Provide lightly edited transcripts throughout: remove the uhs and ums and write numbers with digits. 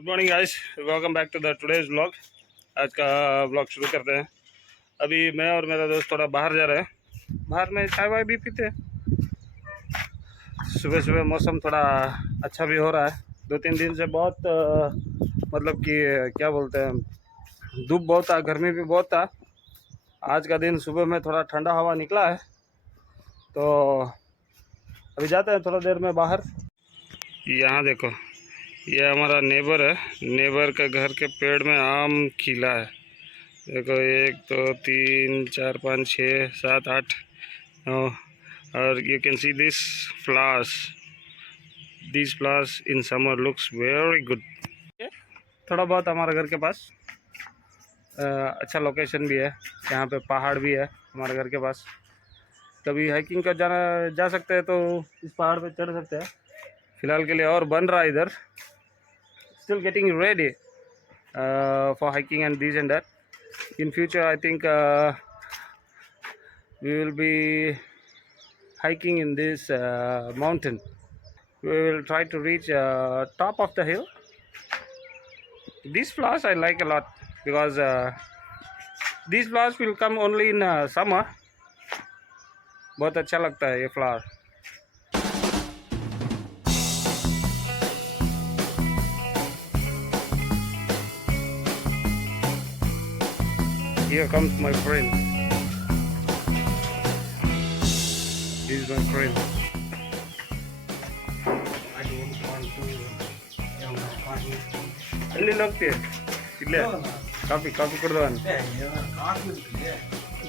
Good morning guys, welcome back to the today's vlog. आज का vlog शुरू करते हैं। अभी मैं और मेरा दोस्त थोड़ा बाहर जा रहे हैं। बाहर में चाय वाय भी पीते हैं। सुबह सुबह मौसम थोड़ा अच्छा भी हो रहा है। 2-3 दिन से बहुत मतलब कि क्या बोलते हैं, धूप बहुत था, गर्मी भी बहुत था। आज का दिन सुबह में थोड़ा ठंडा हवा निकला है, तो अभी जाते हैं थोड़ा देर में बाहर। यहाँ देखो, ये हमारा नेबर है। नेबर के घर के पेड़ में आम खिला है। देखो 1 2 3 4 5 6 7 8 9, और you can see this flowers. This flowers in summer looks very good. थोड़ा बहुत हमारे घर के पास अच्छा लोकेशन भी है। यहाँ पे पहाड़ भी है हमारे घर के पास। कभी हाइकिंग का जा सकते हैं तो इस पहाड़ पे चढ़ सकते हैं। फिलहाल के लिए और बन रहा है इधर। Still getting ready for hiking and this and that. In future, I think we will be hiking in this mountain. We will try to reach top of the hill. These flowers I like a lot because these flowers will come only in summer. बहुत अच्छा लगता है ये flower. Here comes my friend. He is my friend. I don't want to. ಎಲ್ಲಿ ಹೋಗ್ತೀಯ? ಇಲ್ಲೇ coffee ಕುಡ್ದವ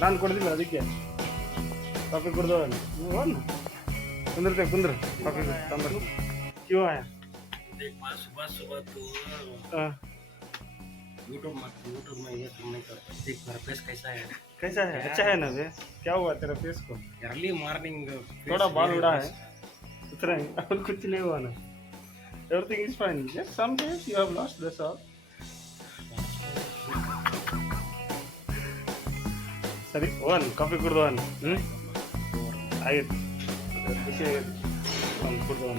ನಾನು ಕೊಡ್ದಿಲ್ಲ, ಅದಕ್ಕೆ ಕಾಫಿ ಕುಡ್ದವ ಕುಂದ್ರ ಕಾಫಿ ತಂಬರ್ क्यों आया? सुबह तो यूट्यूब में ये तुमने देख मेरा फेस कैसा है अच्छा है ना बे? क्या हुआ तेरा फेस को? अर्ली मॉर्निंग थोड़ा बाल उड़ा है, उतना ही, और कुछ नहीं हुआ ना। Everything is fine, just some days you have lost, that's all. सरी वन ಕಾಫಿ ಕುಡ್ದವನ್ आयत खुशी है हम कुड्दवन।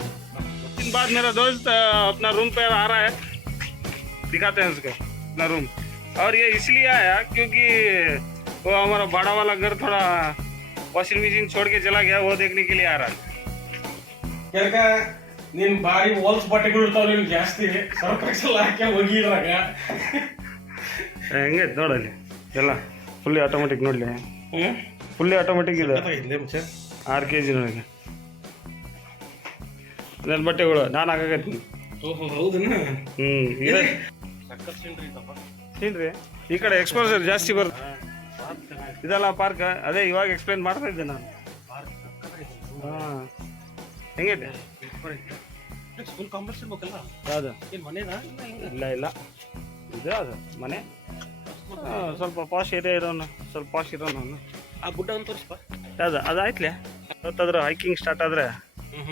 दिन बाद मेरा दोस्त अपना रूम पे आ रहा है, दिखाते हैं उसको अपना रूम। और ये इसलिए आया क्योंकि वो हमारा बड़ा वाला घर थोड़ा वॉशिंग मशीन छोड़ के चला गया, वो देखने के लिए आ रहा है। ನೀನು ಬಾರಿ ಹೋಲ್ಸ್ ಬಟ್ಟೆಗಳು ಇರ್ತಾವ, ನಿಮ್ಗೆ ಜಾಸ್ತಿ ಸರ್ಪ್ರೈಸಲ್ಲ ಹಾಕಿ ಹೋಗಿದ್ರಾಗ ಹೆಂಗೆ ನೋಡಲಿ ಎಲ್ಲ ಫುಲ್ಲಿ ಆಟೋಮೆಟಿಕ್ ನೋಡಲಿ, ಫುಲ್ಲಿ ಆಟೋಮೆಟಿಕ್ ಇದೆ 6 kg ನನಗೆ ನನ್ನ ಬಟ್ಟೆಗಳು ನಾನು ಹಾಕಾಕತ್ತೀನಿ। ಓಹೋ ಹೌದನ? ಸೀನ್ರಿ ಈ ಕಡೆ ಎಕ್ಸ್ಪೋಸರ್ ಜಾಸ್ತಿ ಬರುತ್ತೆ, ಇದೆಲ್ಲ ಪಾರ್ಕ್. ಅದೇ ಇವಾಗ ಎಕ್ಸ್ಪ್ಲೇನ್ ಮಾಡ್ತಾ ಇದ್ದೆ ನಾನು। ಹಾಂ ಹೆಂಗೈತೆ? ಫುಲ್ ಕಾಂಪ್ಲೆಕ್ಸ್ ಇರ್ಬೇಕಲ್ಲ ಯಾವುದು? ಇಲ್ಲ ಇದು ಅದು ಮನೆ ಸ್ವಲ್ಪ ಪಾಶ್ ಏರಿಯಾ ಇರೋನು, ಸ್ವಲ್ಪ ಪಾಶ್ ಇರೋನು ಆ ಗುಡ್ಡ ಅಂತ ತೋರಿಸ್ಪ ಯಾವುದು ಅದು ಆಯ್ತಲೇ. ಇವತ್ತಾದ್ರೂ ಹೈಕಿಂಗ್ ಸ್ಟಾರ್ಟ್ ಆದರೆ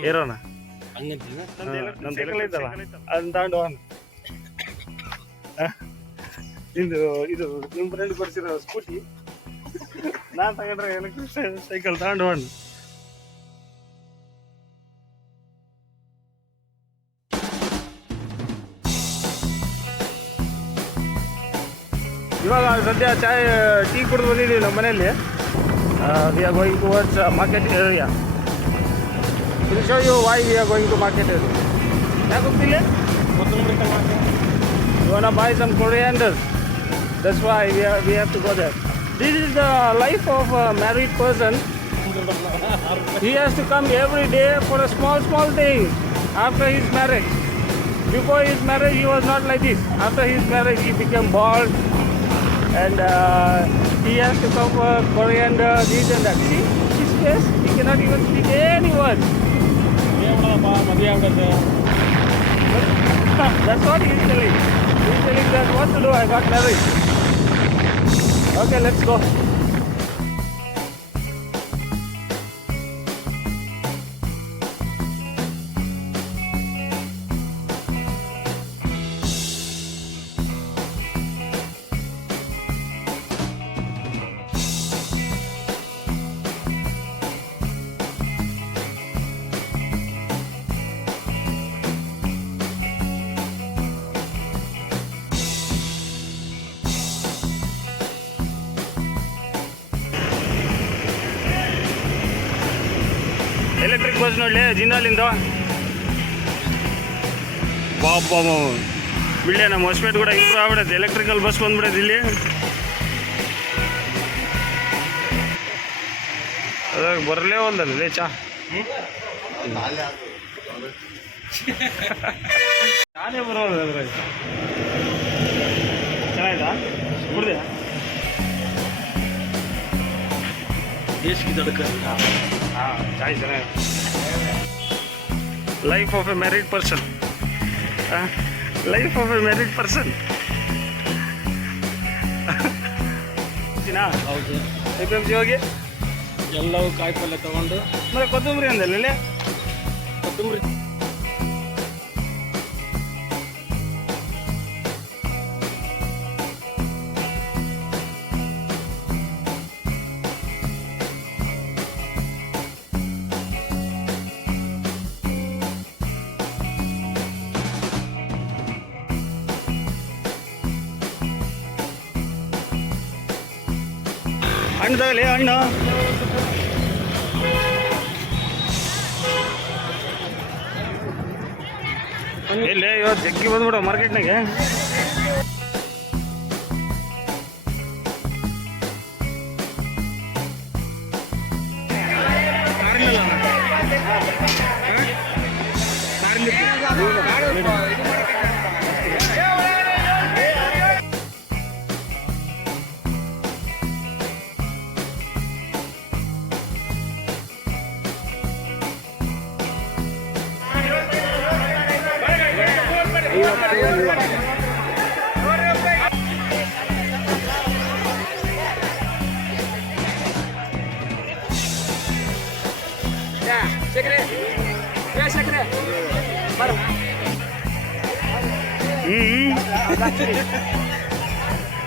ಇರೋಣ ನಮ್ಮ ಸೈಕಲ್ ಇದ್ದಲ್ಲ ಅದನ್ನ ತಗೊಂಡು ಹೋಗೋಣ। ಇದು ನಿಮ್ಮ ಫ್ರೆಂಡ್ ಕೊಡ್ಸಿರೋ ಸ್ಕೂಟಿ, ನಾನು ತಗೊಂಡ್ರೆ ಎಲೆಕ್ಟ್ರಿಕ್ ಸೈಕಲ್ ತಗೊಂಡು ಹೋಗೋಣ। ಇವಾಗ ಸದ್ಯ ಟೀ ಕುಡಿದು ಬಂದಿದ್ದೀವಿ ನಮ್ಮ ಮನೆಯಲ್ಲಿ। We are going towards market area. Will show you why we are going to market area. ಯಾಕೆ ಹೋಗ್ತಿಲ್ಲ? You want to buy some coriander. That's why we have to go there. This is the life of a married person. He has to come every day for a small thing after his marriage. Before his marriage he was not like this. After his marriage he became bald, and he has to come for coriander, this and that. See his face, he cannot even speak any word. That's what he is telling. He is telling that what to do, I got married. Okay, let's go. Electric bus ನೋಡಲಿ ಜಿಂದಾಲಿಂದ ಬಾಬಾ ಬಿಡ್ಲೆ ನಮ್ಮ ಹೊಸಪೇಟೆ ಕೂಡ improve ಆಗ್ಬಿಡೈತೆ electrical bus ಬಂದ್ಬಿಡೈತೆ ಇಲ್ಲಿ ಅದಾಗ ಬರಲೇ ಹೋಲ್ದಲ್ಲಿ ಚಾ ನಾನೇ ಬರೋಲ್ಲ ಅದ್ರಾಗ ಚೆನ್ನಾಯ್ತಾ ಕುಡ್ದೆ ಹಾಂ ಚಾಯ್ ಚೆನ್ನಾಗಿದೆ life of a married person life of a married person ಹೌದು FMC ಹೋಗಿ ಎಲ್ಲವೂ ಕಾಯಿಪಲ್ಲೆ ತಗೊಂಡು ಮತ್ತೆ ಕೊತ್ತಂಬರಿ ಅಂದಲ್ಲ ಕೊತ್ತಂಬರಿ ಹಣ್ಣು ತಗಲಿ ಹಣ್ಣು ಎಲ್ಲಿ ಇವತ್ತು ಜಗ್ಗಿ ಬಂದ್ಬಿಡ ಮಾರ್ಕೆಟ್ನಾಗೆ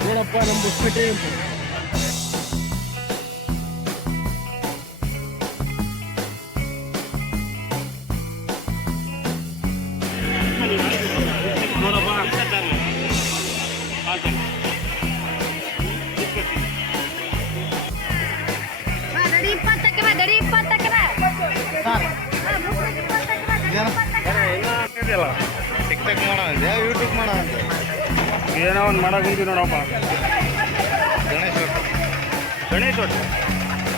ನೋಡಪ್ಪ ನಮ್ಮ ಹೊಸಪೇಟೆ ಟಿಕ್ಟಾಕ್ ಮಾಡೋಂತೆ ಯೂಟ್ಯೂಬ್ ಮಾಡೋಂತೆ ಏನೋ ಒಂದು ಮಾಡಾಕಂತೀವಿ ನೋಡಪ್ಪ ಗಣೇಶ್ ಗಣೇಶ್ ಒಟ್ಟು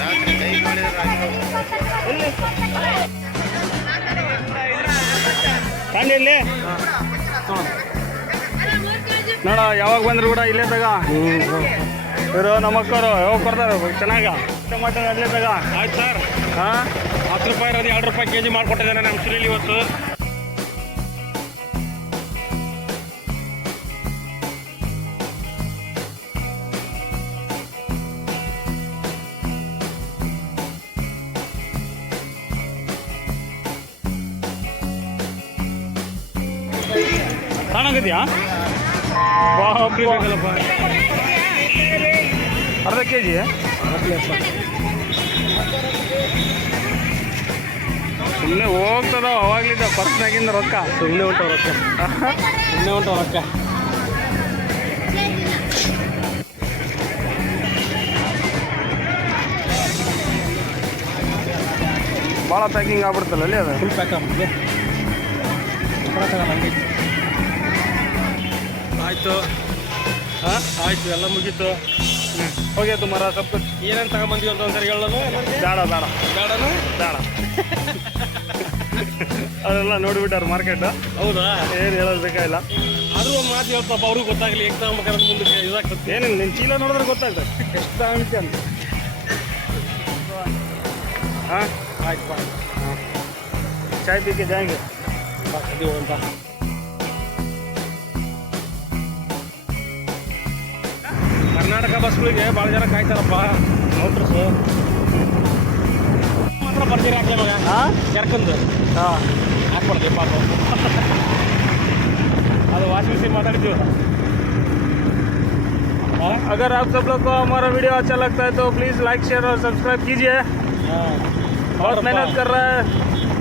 ರಾತ್ರಿ ಕೈ ಮಾಡಿದ್ರೆ ಪಾಂಡ್ಯಲ್ಲಿ ನೋಡ ಯಾವಾಗ ಬಂದ್ರು ಕೂಡ ಇಲ್ಲೇ ತಗ ಇವರು ನಮ್ಮ ಅಕ್ಕವರು ಯಾವಾಗ ಕೊಡ್ತಾರೆ ಚೆನ್ನಾಗ ಟೊಮಾಟೊ ಅಲ್ಲೇ ತಗ ಆಯ್ತು ಸರ್ ಹಾಂ 10 ರೂಪಾಯಿ ಇರೋದು 2 ರೂಪಾಯಿ ಕೆಜಿ ಮಾಡಿಕೊಟ್ಟಿದ್ದಾನೆ ನಮ್ಮ ಸುನಿಲ್ ಇವತ್ತು ಕಾಣಾಗದ್ಯಾ ಬೇಕಲ್ಲಪ್ಪ ಅರ್ಧ ಕೆ ಜಿ ಸುಮ್ಮನೆ ಹೋಗ್ತದ ಅವಾಗ್ಲಿದ್ದ ಪರ್ಸ್ನಾಗಿಂದ ರೊಕ್ಕ ಸುಮ್ಮನೆ ಹೊಂಟವ ರೊಕ್ಕ ಸುಮ್ಮನೆ ಹೊಂಟವ ರೊಕ್ಕ ಭಾಳ ಪ್ಯಾಕಿಂಗ್ ಆಗ್ಬಿಡ್ತಲ್ಲ ಅಲ್ಲಿ ಅದು ಫುಲ್ ಪ್ಯಾಕ್ ಆಗ್ಬಿಟ್ಟು ಆಯಿತು ಹಾಂ ಆಯಿತು ಎಲ್ಲ ಮುಗೀತು ಹೋಗ್ಯಾತು ಮರ ಸ್ವಲ್ಪ ಏನೇನು ತಗೊಂಬಂದಿವಿ ಅಂತ ಒಂದ್ಸರಿ ಹೇಳೋದು ಬೇಡ ಬೇಡ ಬೇಡನು ಬೇಡ ಅದೆಲ್ಲ ನೋಡಿಬಿಟ್ಟಾರ ಮಾರ್ಕೆಟ್ ಹೌದಾ ಏನು ಹೇಳೋದು ಬೇಕಾಗಿಲ್ಲ ಆದರೂ ಒಂದು ಮಾತು ಹೇಳ್ತಪ್ಪ ಅವ್ರಿಗೂ ಗೊತ್ತಾಗಲಿ ಹೇಗೆ ತಗೊಂಬೇಕಾದ್ರೆ ಮುಂದಕ್ಕೆ ಇದಾಗ್ತದೆ ಏನಿಲ್ಲ ನಿನ್ನ ಚೀಲ ನೋಡಿದ್ರೆ ಗೊತ್ತಾಗ್ತದೆ ಎಷ್ಟು ತಗೊಂಡಿದ್ದೆ ಅಂತ ಹಾಂ ಆಯ್ತು ಬಾ ಹಾಂ ಚಾಯ್ ಪೀಕೆ ಜಾಯಂಗೆ ಬಾ ಇದೀವಿ ಅಂತ ಕರ್ನಾಟಕ ಬಸ್ಗಳಿಗೆ ಭಾಳ ಜನ ಕಾಯ್ತಾರಪ್ಪ ಮೋಟ್ರಸ್ಸು ಮಾತ್ರ ಬರ್ತೀರಿ ಹಾಕ್ಲೆ ಮಗ ಹಾಂ ಕೆರ್ಕಂದು ಹಾಂ ಹಾಕ್ಬಾರ್ದು ಪಾಪ ಅದು ವಾಷಿಂಗ್ ಮಿಷಿನ್ ಮಾತಾಡ್ತೀವಿ अगर आप सब लोग को हमारा वीडियो अच्छा लगता है तो प्लीज़ लाइक शेयर और सब्सक्राइब कीजिए बहुत मेहनत कर रहा है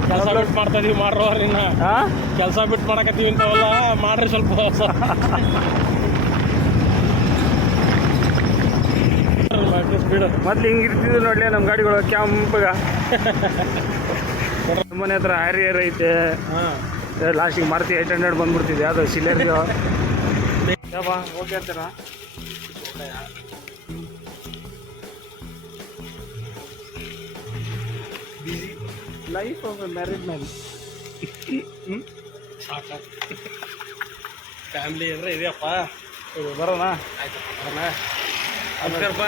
ಕೆಲಸ ಬಿಟ್ಟು ಮಾಡ್ತಾ ಇದೀವಿ ಮಾಡ್ರೋರು ಇನ್ನ ಹಾಂ ಕೆಲಸ ಬಿಟ್ಟು ಮಾಡಕತ್ತೀವಿ ಇಂಥವೆಲ್ಲ ಮಾಡ್ರಿ ಸ್ವಲ್ಪ ಸ್ಪೀಡ್ ಮೊದ್ಲು ಹಿಂಗೆ ಇರ್ತಿದ್ವು ನೋಡ್ಲಿ ನಮ್ಮ ಗಾಡಿಗಳು ಕ್ಯಾಂಪಗ ನಮ್ಮನೆ ಹತ್ರ ಆರಿಯರ್ ಐತೆ. ಹಾಂ ಲಾಸ್ಟಿಗೆ ಮಾರುತಿ 800 ಬಂದ್ಬಿಡ್ತಿದೆ ಯಾವುದೋ ಸಿಲೆರ್ದು. ಯಾವ ಓಕೆ ಅಂತಾರ. Busy life of a married man. ಸಾಕು ಫ್ಯಾಮಿಲಿ ಅಂದರೆ ಇದೆಯಪ್ಪ. ಬರೋಣ. ಆಯ್ತು ಬರೋಣ. ನಮಸ್ಕಾರಪ್ಪ.